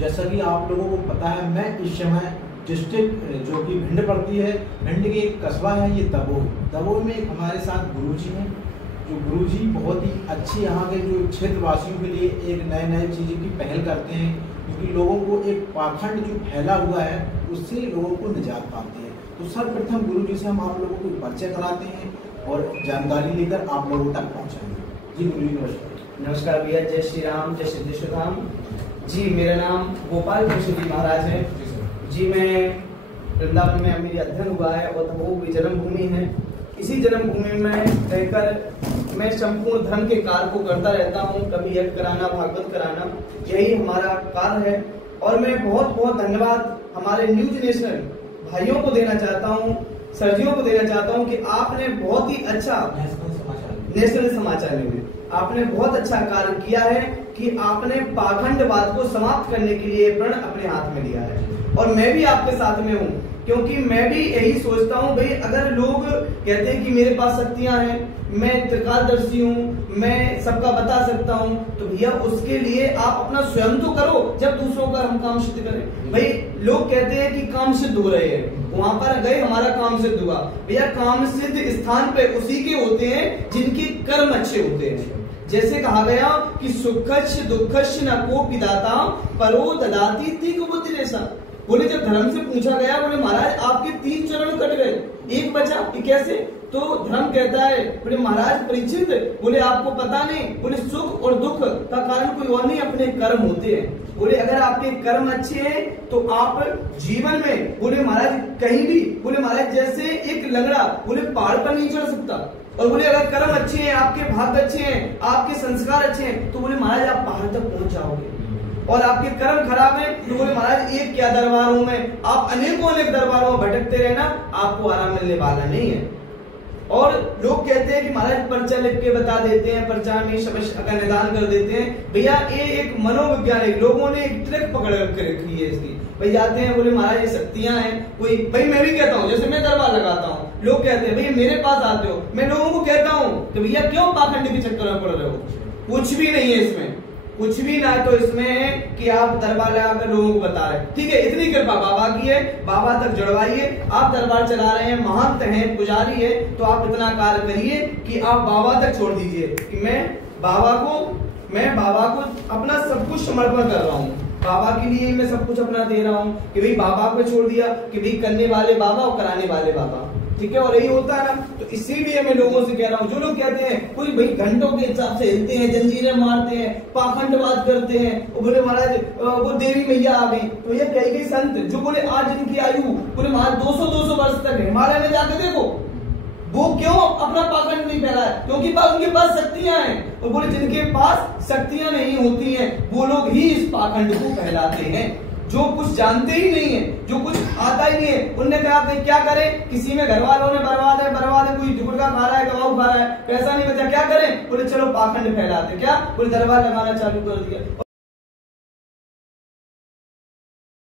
जैसा कि आप लोगों को पता है, मैं इस समय डिस्ट्रिक्ट जो कि भिंड पड़ती है, भिंड के एक कस्बा है ये दबोई में एक हमारे साथ गुरुजी हैं। जो गुरुजी बहुत ही अच्छी यहाँ के जो क्षेत्रवासियों के लिए एक नए चीज़ों की पहल करते हैं, क्योंकि लोगों को एक पाखंड जो फैला हुआ है उससे लोगों को निजात पाते हैं। तो सर्वप्रथम गुरुजी से हम आप लोगों को परिचय कराते हैं और जानकारी लेकर आप लोगों तक पहुँचाएंगे। जी गुरुजी नमस्कार। नमस्कार भैया, जय श्री राम, जय सिद्धेश्वर धाम। जी मेरा नाम गोपाल कृष्ण जी महाराज है जी। मैं वृंदावन में मेरी अध्ययन हुआ है और वो भी जन्मभूमि है। इसी जन्मभूमि में रहकर मैं संपूर्ण धर्म के कार्य को करता रहता हूँ, कभी यज्ञ कराना, भागवत कराना, यही हमारा कार्य है। और मैं बहुत बहुत धन्यवाद हमारे न्यू जनरेशन भाइयों को देना चाहता हूँ, सर्जियों को देना चाहता हूँ कि आपने बहुत ही अच्छा नेशनल समाचार में आपने बहुत अच्छा कार्य किया है कि आपने पाखंडवाद को समाप्त करने के लिए प्रण अपने हाथ में लिया है। और मैं भी आपके साथ में हूँ, क्योंकि मैं भी यही सोचता हूँ भाई, अगर लोग कहते हैं कि मेरे पास शक्तियां हैं, मैं त्रिकालदर्शी हूँ, मैं सबका बता सकता हूँ, तो भैया उसके लिए आप अपना स्वयं तो करो, जब दूसरों का हम काम सिद्ध करें। भाई लोग कहते हैं कि काम सिद्ध हो रहे हैं, वहां पर गए हमारा काम सिद्ध हुआ। भैया काम सिद्ध स्थान पे उसी के होते हैं जिनके कर्म अच्छे होते हैं। जैसे कहा गया कि सुखच्छ दुखच्छ न कोपि दाता परो ददाति तिग बुद्धि रेसा। बोले जब धर्म से पूछा गया, बोले महाराज आपके 3 चरण कट गए, एक बचा, ये कैसे? तो धर्म कहता है, बोले महाराज परीक्षित, बोले आपको पता नहीं, बोले सुख और दुख का कारण कोई और नहीं, अपने कर्म होते हैं। बोले अगर आपके कर्म अच्छे हैं तो आप जीवन में, बोले महाराज कहीं भी, बोले महाराज जैसे एक लंगड़ा बोले पहाड़ पर नहीं चढ़ सकता, और बोले अगर कर्म अच्छे हैं, आपके भाग्य अच्छे हैं, आपके संस्कार अच्छे हैं, तो बोले महाराज आप पहाड़ तक पहुंच जाओगे। और आपके कर्म खराब है तो बोले महाराज एक क्या दरबारों में आप अनेकों दरबारों में भटकते रहना, आपको आराम मिलने वाला नहीं है। और लोग कहते हैं कि महाराज पर्चा लिख के बता देते हैं, पर्चा में समस्या का निदान कर देते हैं। भैया ये एक मनोवैज्ञानिक लोगों ने एक ट्रिक पकड़ कर रखी है इसकी। भाई जाते हैं, बोले महाराज ये शक्तियां हैं कोई, भाई मैं भी कहता हूँ, जैसे मैं दरबार लगाता हूँ, लोग कहते हैं भैया मेरे पास आते हो, मैं लोगों को कहता हूँ कि भैया क्यों पाखंड के चक्कर में पड़ रहे हो, कुछ भी नहीं है इसमें, कुछ भी ना तो इसमें है कि आप दरबार लगाकर लोगों को बता रहे हैं। ठीक है, इतनी कृपा बाबा की है, बाबा तक जुड़वाइए। आप दरबार चला रहे हैं, महंत हैं, पुजारी है, तो आप इतना कार्य करिए कि आप बाबा तक छोड़ दीजिए कि मैं बाबा को अपना सब कुछ समर्पण कर रहा हूँ, बाबा के लिए मैं सब कुछ अपना दे रहा हूँ, कि भाई बाबा को छोड़ दिया कि भाई करने वाले बाबा और कराने वाले बाबा। ठीक है, और यही होता है ना। तो इसीलिए मैं लोगों से कह रहा हूँ, जो लोग कहते हैं कोई भाई घंटों के हिसाब से हिलते हैं, जंजीरें मारते हैं, पाखंडवाद करते हैं, और बोले महाराज वो देवी मैया आ गई, तो ये कई संत जो बोले आज इनकी आयु बोले महाराज 200 वर्ष तक है, हिमालय में जाके देखो वो क्यों अपना पाखंड नहीं फैलाया, क्योंकि उनके पास शक्तियां हैं। और बोले जिनके पास शक्तियां नहीं होती हैं वो लोग ही इस पाखंड को फैलाते हैं। जो कुछ जानते ही नहीं है, जो कुछ आता ही नहीं है, उनने कहा कि क्या करें, किसी में घर वालों ने बर्बाद है, कोई गुटखा खा रहा है, कबाब खा रहा है, पैसा नहीं बचा, क्या करें, बोले चलो पाखंड फैलाते। क्या बोले दरबार लगाना चालू कर दिया।